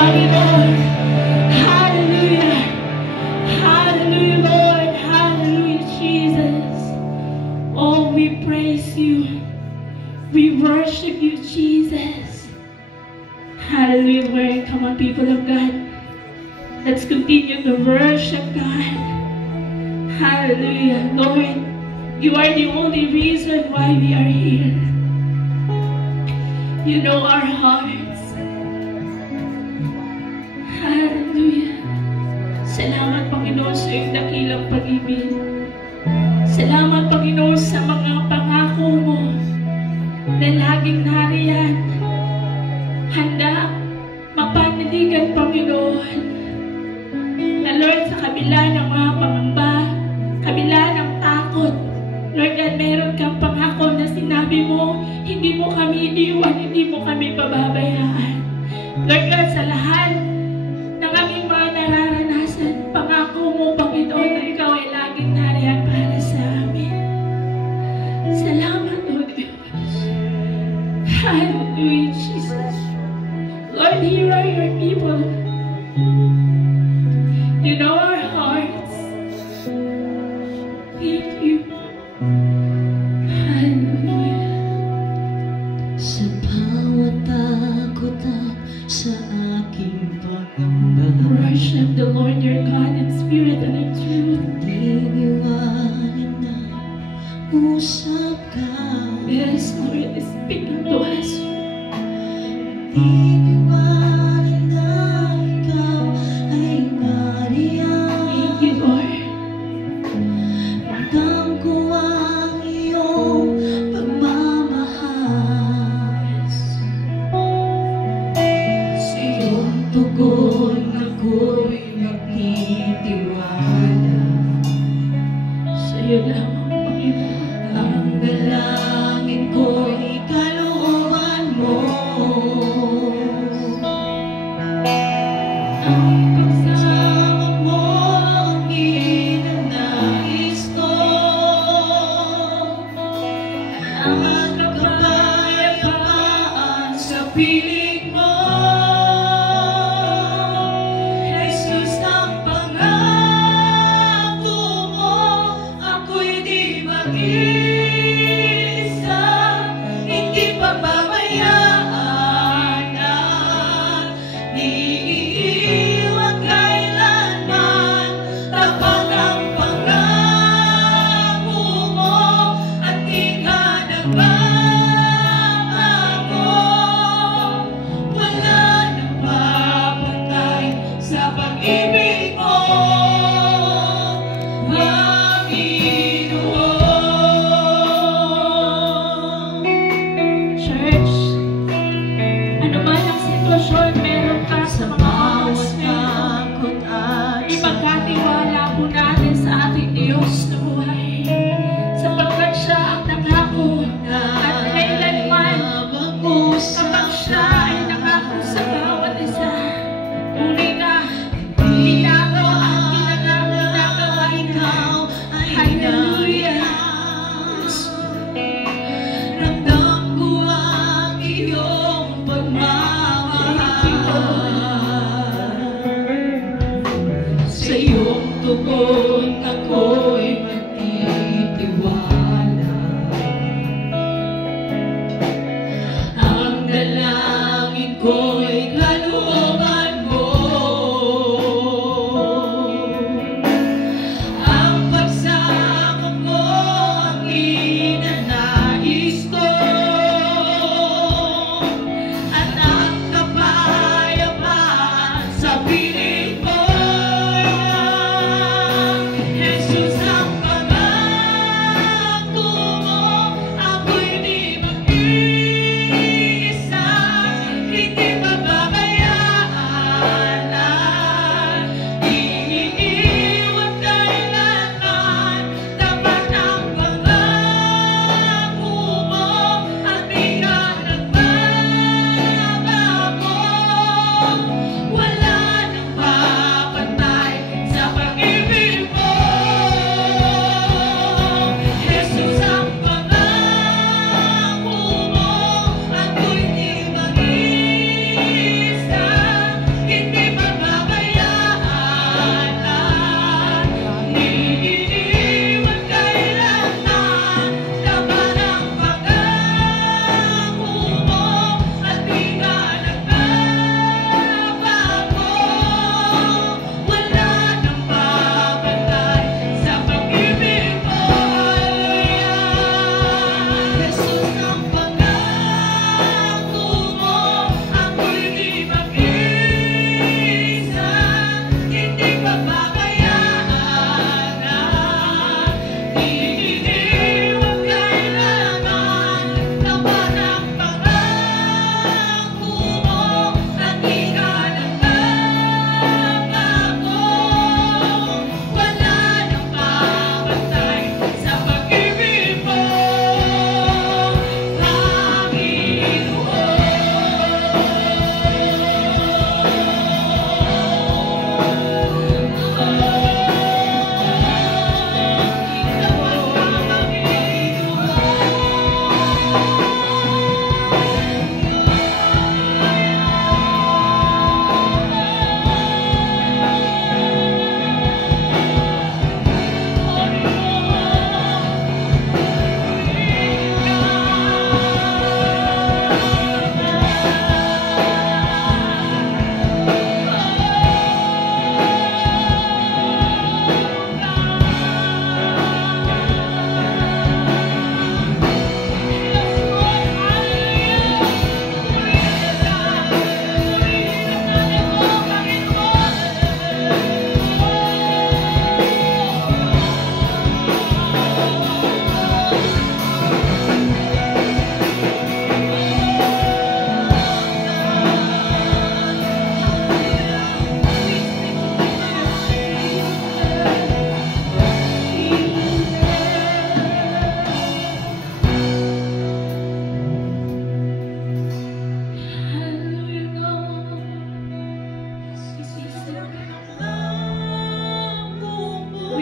Panginoon. Hallelujah. Hallelujah, Lord. Hallelujah, Jesus. Oh, we praise you. We worship you, Jesus. Hallelujah, Lord. Come on, people of God. Let's continue to worship God. Hallelujah. Lord, you are the only reason why we are here. You know our hearts. Hallelujah. Salamat, Panginoon, sa iyong dakilang pag-ibig. Salamat, Panginoon, sa mga pangako mo na laging nariyan. Handa mapanaligan, Panginoon. Na Lord, sa kabila ng mga pangamba, kabila ng takot, Lord God, meron kang pangako na sinabi mo, hindi mo kami iiwan, hindi mo kami pababayaan. Lord God, sa lahat ng aming mga nararanasan, pangako mo, Panginoon, na ikaw ay laging nariyan para sa amin. Salamat, O Diyos. Hallelujah, Jesus. Lord, here are your people. You know our hearts. Thank you. Hallelujah. Sa bawat takot at sa aking pangamba, Worship the Lord your God in spirit and in truth. iniwanan na usap ka. Yes, Lord, speak to us. Iniwanan na ikaw ay nariyan. Thank you, Lord. Ramdam ko ang iyong pagmamahal. Sa iyong tugon ako'y nagtitiwala. Sa iyo lang, Panginoon. Ang dalangin ko'y kalooban mo. Ang pagsama mo ang ginanais ko. Ang kapayapaan sa piling mo. Jesus, ang pangako mo, ako'y di mag-isa, hindi pababayaan at iiwan.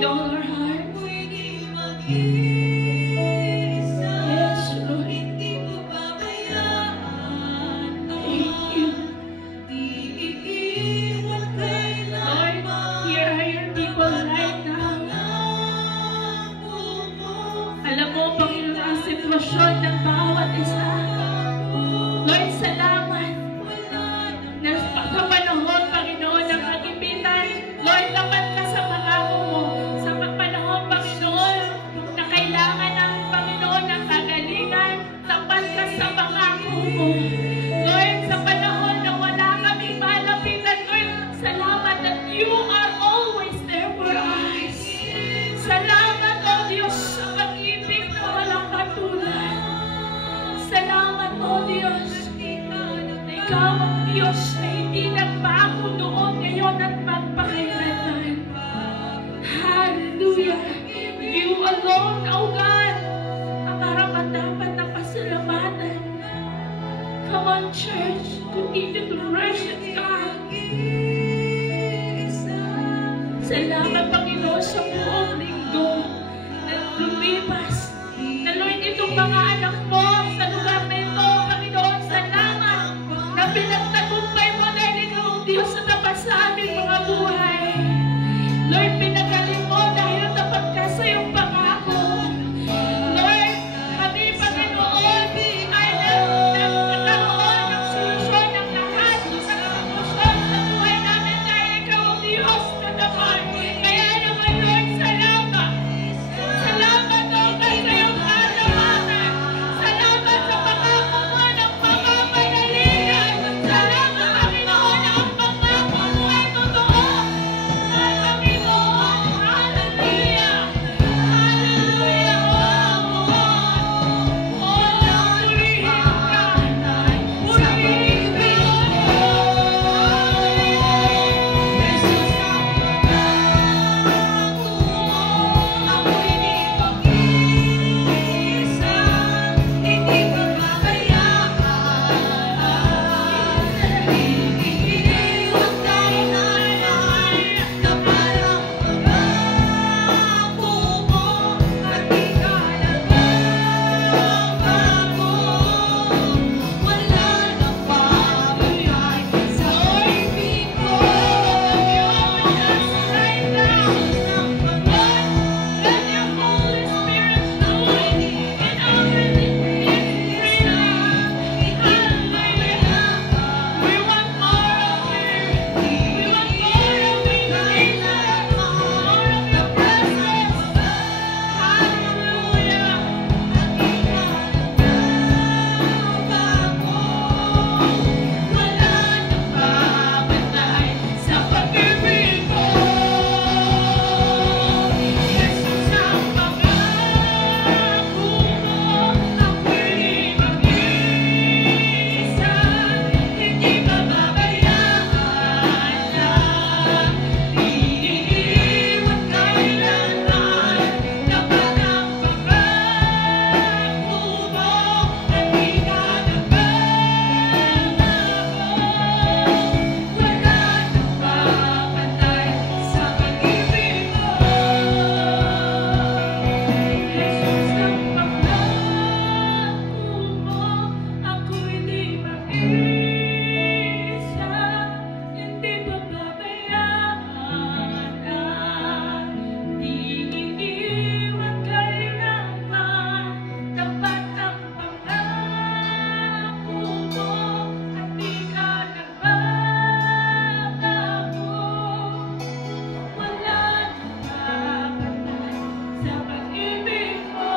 with all our heart. ako'y di mag-isa. Yes, Lord. Hindi mo babayaan na Thank you. di iiwan Lord, kailanman. here are your people right now. Pangako mo, Alam mo, Panginoon, ang sitwasyon ng bawat isa. Lord, salamat na sa panahon, Panginoon, ng kagipitan. Lord, tapat ka sa pangako mo. Sa panahon, Panginoon, na kailangan ng Panginoon ng kagalingan, tapat ka sa pangako mo. Lord, sa panahon na wala kaming malapitan, Lord, salamat that you are always there for us. Salamat, O Diyos, sa pag-ibig na walang katulad. Salamat, O Diyos, na ikaw ang Diyos na hindi nagbago noon, ngayon at magpakailanman. Hallelujah! You alone, O God, ang karapat-dapat na pasalamatan. Come on, church, continue to worship God. Salamat, Panginoon, sa buong linggo na lumipas. Na Lord, itong mga anak mo sa lugar na ito, Panginoon, salamat na pinagtagumpay mo dahil ikaw ang Diyos na tapat sa aming mga buhay. Lord, pinagaling mo dahil tapat ka sa iyong pangako. Lord, kami, Panginoon, ay nagkaroon ng solusyon ng lahat sa sitwasyon sa buhay namin dahil ikaw ang Diyos na tapat. Kaya naman, Lord, salamat. Salamat, O God, sa iyong kalawatan. Salamat sa pangako mo ng pagpapagalingan. Salamat, Panginoon, na ang pangako mo ay totoo. Ay, Panginoon, hallelujah. Hallelujah, oh God. Oh, purihin ka. Purihin ka, ako'y di mag-isa. Hindi mo babayaan. Iiwan kailanman na parang pangako mo at di ka nagbabago. Wala nang babagay sa ibig ko. right now. Let your Holy Spirit flow in our midst. Hallelujah. We want more of you. We want more of you, Jesus. More of the presence. Hallelujah. Wala nang babagay sa pag-ibig mo. Jesus, ang pangako mo, ako'y mag-isa. Hindi mababayaan na iiwan kailanman. Tapat ang pangako mo at di ka nagbabago. Wala nang papantay sa pag-ibig mo. Jesus, ang pangako mo, ako'y di mag-isa. Hindi pababayaan na iiwan kailanman. Tapat ang pangako mo at di ka nagbabago. Wala nang papantay sa pag-ibig mo.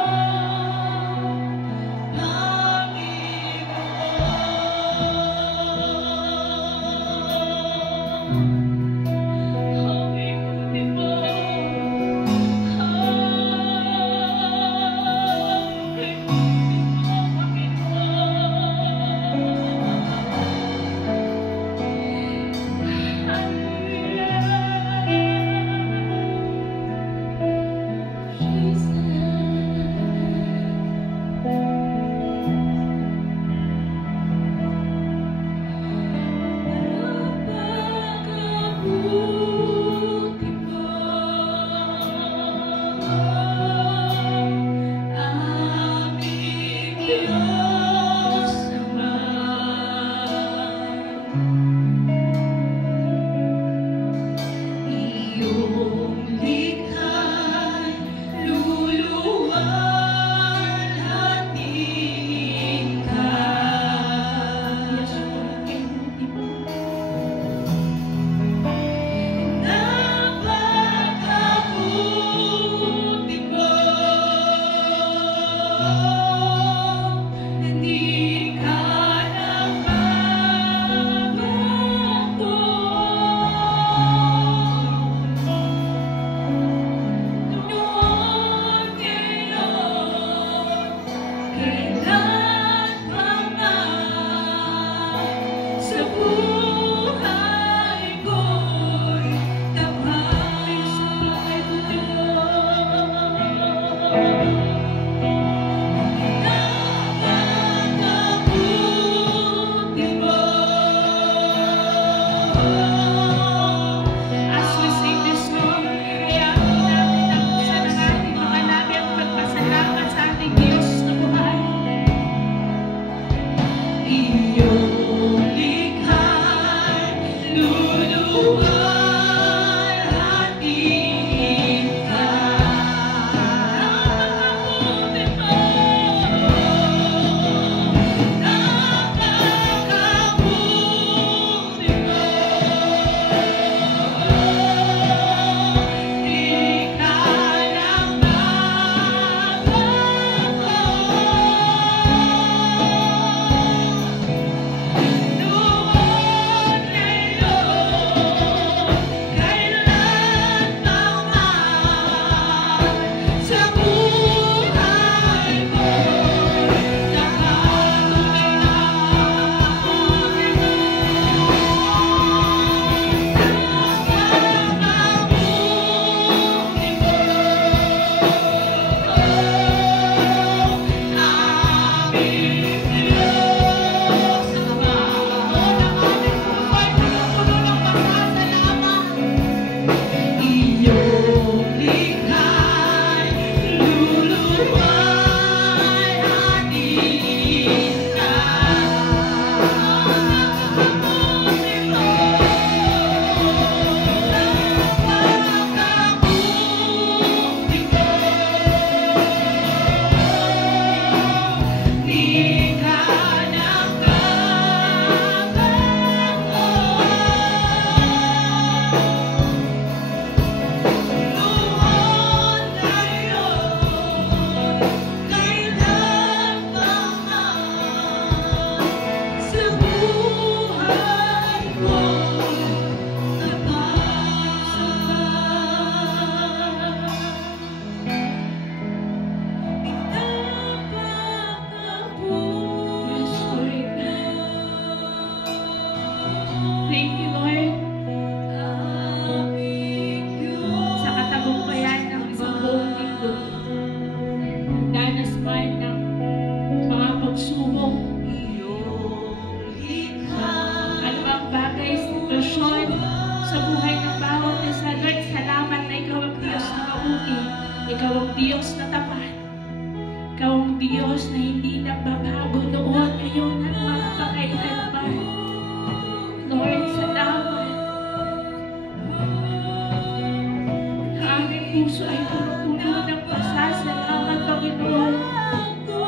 Ikaw ang Diyos na tapat. Ikaw ang Diyos na hindi nagbabago noon, ngayon at magpakailanman. Lord, salamat. Ang aming puso ay puno ng pasasalamat, Panginoon,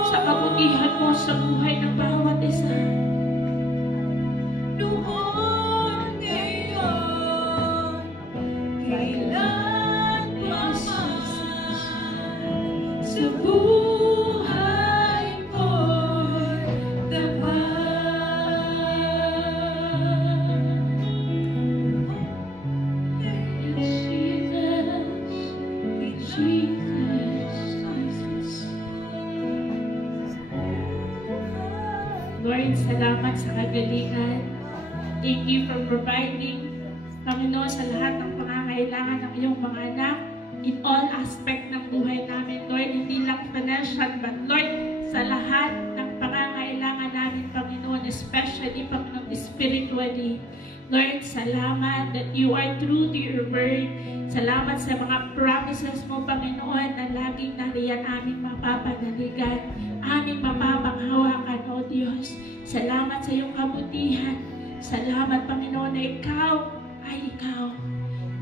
sa kabutihan mo sa buhay ng bawat isa. Noon, ngayon, kailan pa man, sa buhay ko'y tapat. Jesus. Lord, salamat sa kagalingan. Thank you for providing, Panginoon, sa lahat ng pangangailangan ng iyong mga anak in all aspect ng buhay namin, Lord. Hindi lang financial, but Lord, sa lahat ng pangangailangan namin, Panginoon, especially, Panginoon, spiritually. Lord, salamat that you are true to your word. Salamat sa mga promises mo, Panginoon, na laging nariyan aming mapapanaligan, aming mapapanghawakan, O Diyos. Salamat sa iyong kabutihan. Salamat, Panginoon, na ikaw ay ikaw.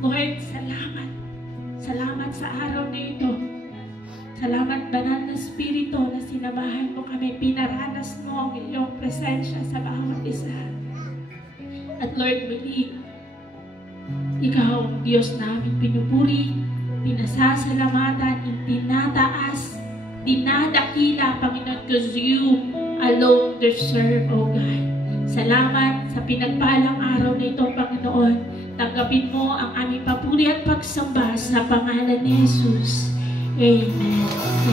Lord, salamat. Salamat sa araw na ito. Salamat, Banal na Espiritu, na sinamahan mo kami. Pinaranas mo ang iyong presensya sa bawat isa. At Lord, muli, ikaw ang Diyos namin pinupuri, pinasasalamatan, tinataas, dinadakila, Panginoon, because you alone deserve, O God. Salamat sa pinagpalang araw na ito, Panginoon. Tanggapin mo ang aming papuri at pagsamba sa pangalan ni Jesus. Amen.